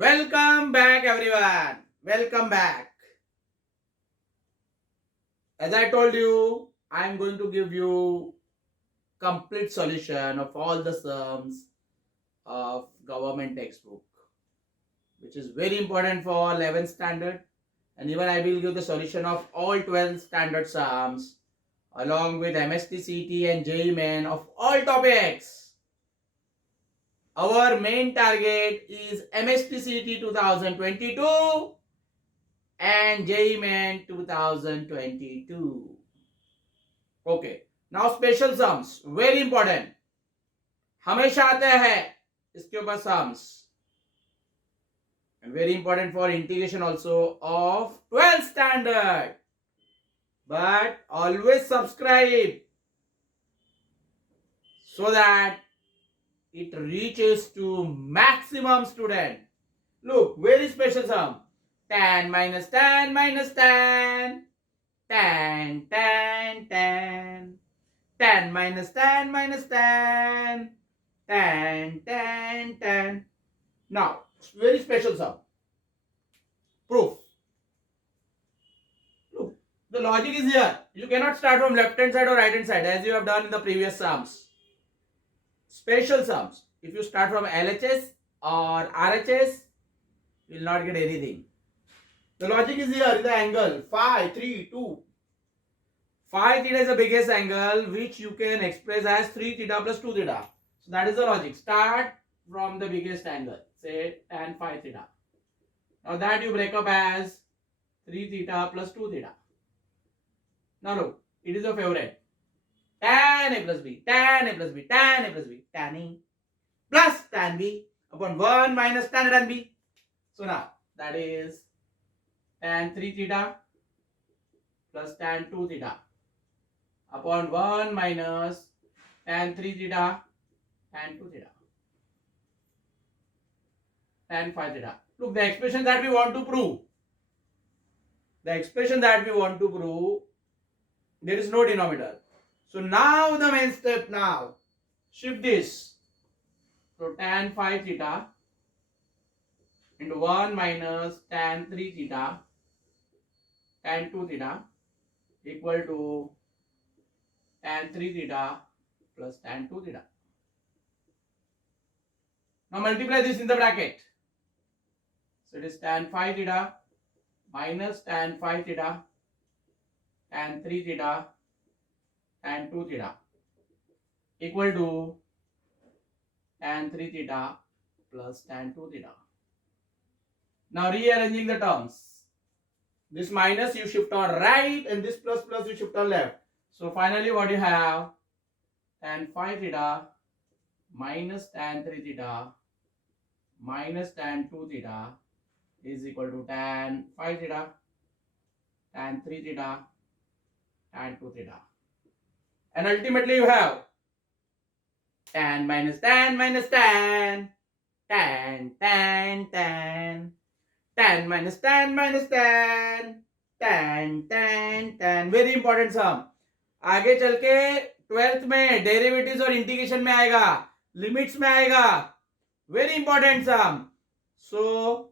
Welcome back, everyone. Welcome back. As I told you, I am going to give you complete solution of all the sums of government textbook, which is very important for 11th standard. And even I will give the solution of all 12th standard sums along with MSTCT and JEE Main of all topics. Our main target is MSTCT 2022 and JEE Main 2022. Okay. Now special sums, very important. हमेशा आते हैं इसके ऊपर sums. And very important for integration also of 12th standard. But always subscribe so that it reaches to maximum student. Look, very special sum. Tan minus tan minus tan. Tan, tan, tan. Tan minus tan minus tan. Tan, tan, tan. Now, very special sum. Proof. Look, the logic is here. You cannot start from left hand side or right hand side as you have done in the previous sums. Special sums. If you start from LHS or RHS, you will not get anything. The logic is here in the angle phi 3, 2. Phi theta is the biggest angle which you can express as 3 theta plus 2 theta. So that is the logic. Start from the biggest angle. Say tan phi theta. Now that you break up as 3 theta plus 2 theta. Now look, it is your favorite. Tan A plus B, tan A plus B, tan A plus B, tan A plus tan B upon 1 minus tan B. So now that is tan 3 theta plus tan 2 theta upon 1 minus tan 3 theta tan 2 theta tan 5 theta. Look, the expression that we want to prove. There is no denominator. So now the main step now. Shift this. So tan 5 theta into 1 minus tan 3 theta tan 2 theta equal to tan 3 theta plus tan 2 theta. Now multiply this in the bracket. So it is tan 5 theta minus tan 5 theta tan 3 theta tan 2 theta equal to tan 3 theta plus tan 2 theta. Now rearranging the terms. This minus you shift on right and this plus plus you shift on left. So finally what you have? Tan 5 theta minus tan 3 theta minus tan 2 theta is equal to tan 5 theta tan 3 theta tan 2 theta. And ultimately you have tan minus tan minus tan tan tan tan tan minus tan minus tan tan tan tan. Very important sum. आगे चल के 12th में derivatives और integration में आएगा, limits में आएगा. Very important sum. So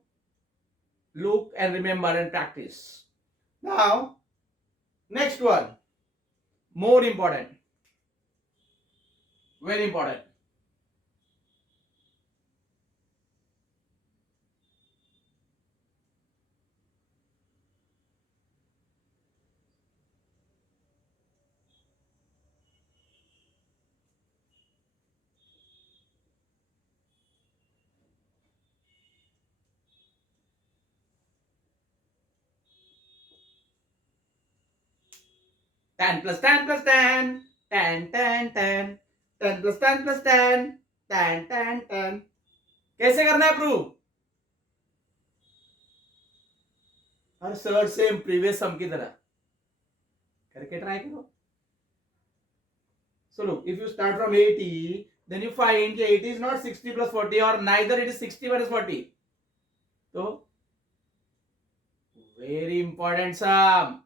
look and remember and practice. Now next one, more important, very important. Tan plus tan plus tan tan tan tan tan plus tan plus tan tan tan tan. कैसे करना है prove? हर sir same previous सम की तरह करके try करो. So look, if you start from 80, then you find that 80 is not 60 plus 40 or neither it is 60 minus 40. So very important sum.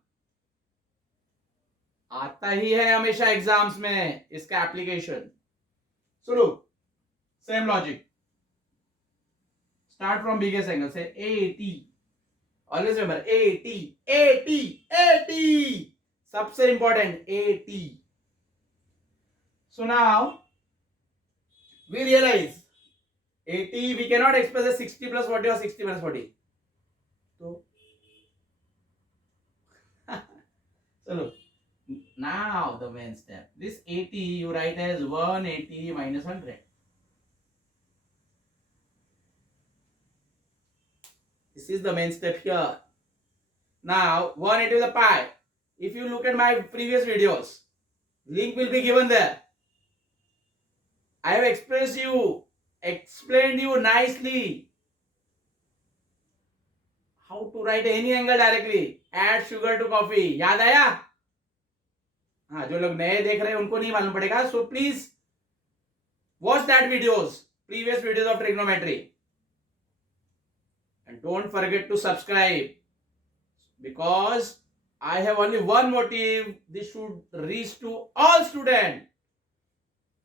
आता ही है हमेशा एग्जाम्स में इसका application. So look, same logic. Start from biggest angle. Say AT. Always remember AT, AT, AT. सबसे important AT. So now we realize AT we cannot express as 60 plus 40 or 60 minus 40. So look, now the main step. This 80 you write as 180 minus 100. This is the main step here. Now 180 with a pi. If you look at my previous videos, link will be given there. I have explained you nicely how to write any angle directly. Add sugar to coffee. याद आया? हाँ, जो लोग नए देख रहे हैं उनको नहीं मालूम पड़ेगा. So please watch that previous videos of trigonometry, and don't forget to subscribe, because I have only one motive. This should reach to all students.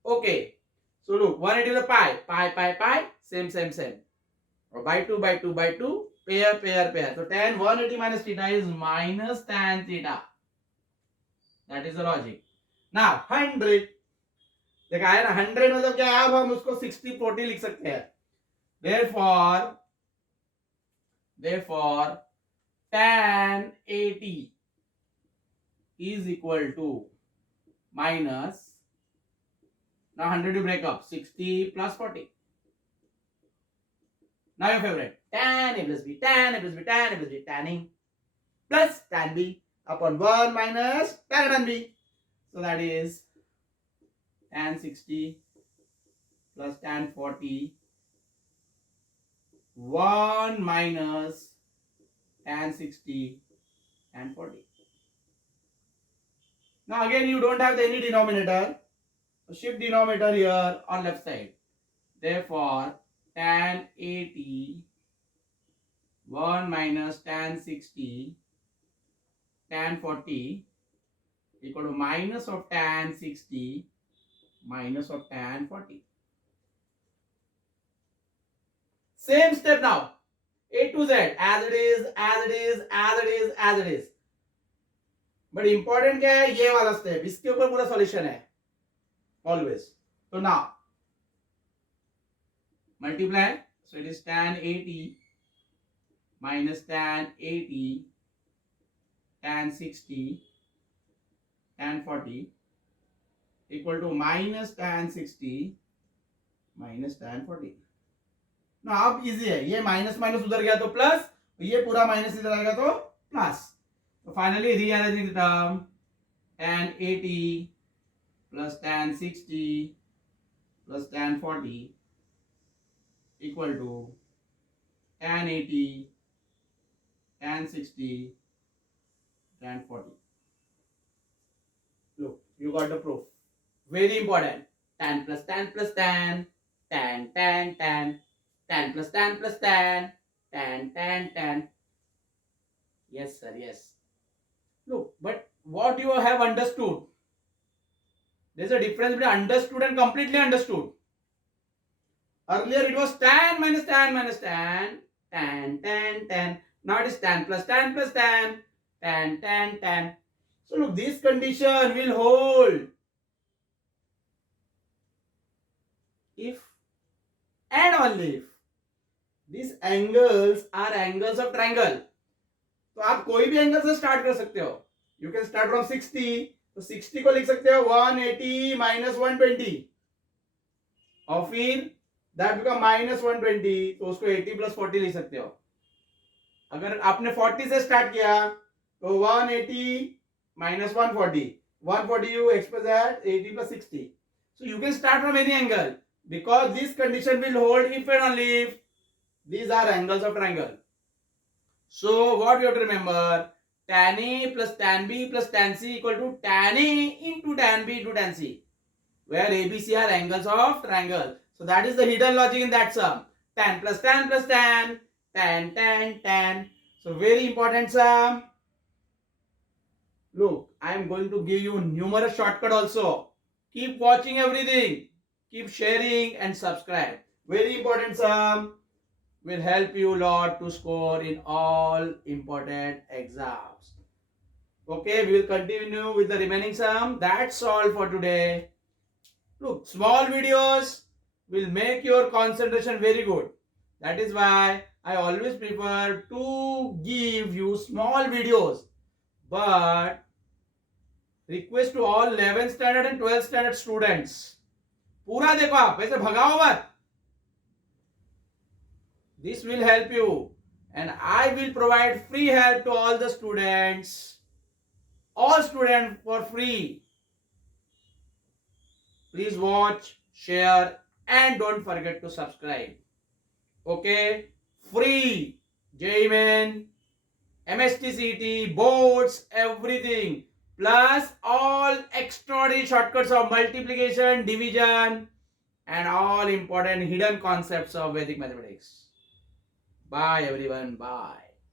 Okay. So look, 180 is a pi, same. Or by 2, pair. So tan 180 minus theta is minus tan theta. That is the logic. Now 100. देखा है ना, 100 मतलब क्या है? अब हम उसको 60-40 लिख सकते हैं. Therefore tan 80 is equal to minus, now 100 you break up, 60 plus 40. Now your favorite, tan A plus B, tanning plus tan B upon 1 minus tan B. So that is tan 60 plus tan 40, 1 minus tan 60 and 40. Now again you don't have any denominator. So shift denominator here on left side. Therefore, tan 80, 1 minus tan 60, tan 40 equal to minus of tan 60, minus of tan 40. Same step now. A to Z, as it is. But important क्या है? ये वाला step. इसके ऊपर पूरा solution है. Always. So now multiply. So it is tan 80 minus tan 80, tan 60, tan 40 equal to minus tan 60 minus tan 40. Now अब easy है. ये minus उधर गया तो plus, ये पूरा minus इधर आएगा तो plus. So finally rearranging the term, tan 80 plus tan 60 plus tan 40 equal to tan 80, tan 60, tan 40. Look, you got the proof. Very important. Tan plus tan plus tan, tan, tan plus tan plus tan, tan. Yes, sir, yes. Look, but what you have understood? There's a difference between understood and completely understood. Earlier it was tan minus tan, tan. Now it is tan plus tan plus tan, tan. So look, this condition will hold if and only if these angles are angles of triangle. तो आप कोई भी angle से start कर सकते हो. You can start from 60. तो 60 को लिख सकते हो 180 minus 120, और फिर that become minus 120, तो उसको 80 plus 40 लिख सकते हो. अगर आपने 40 से स्टार्ट किया तो 180 minus 140 you express at 80 plus 60. So you can start from any angle, because this condition will hold if and only if these are angles of triangle. So what you have to remember, tan A plus tan B plus tan C equal to tan A into tan B into tan C, where A, B, C are angles of triangle. So that is the hidden logic in that sum. Tan plus tan plus tan, tan. So very important sum. Look, I am going to give you numerous shortcut also. Keep watching everything. Keep sharing and subscribe. Very important sum. will help you a lot to score in all important exams. Okay, we will continue with the remaining sum. That's all for today. Look, small videos will make your concentration very good. That is why I always prefer to give you small videos. But request to all 11th standard and 12th standard students, पूरा देखो आप, वैसे भगाओ मत. This will help you, and I will provide free help to all the students, all students for free. Please watch, share, and don't forget to subscribe. Okay, free JEE Main, MSTCT, boards, everything, plus all extraordinary shortcuts of multiplication, division, and all important hidden concepts of Vedic mathematics. Bye everyone, bye.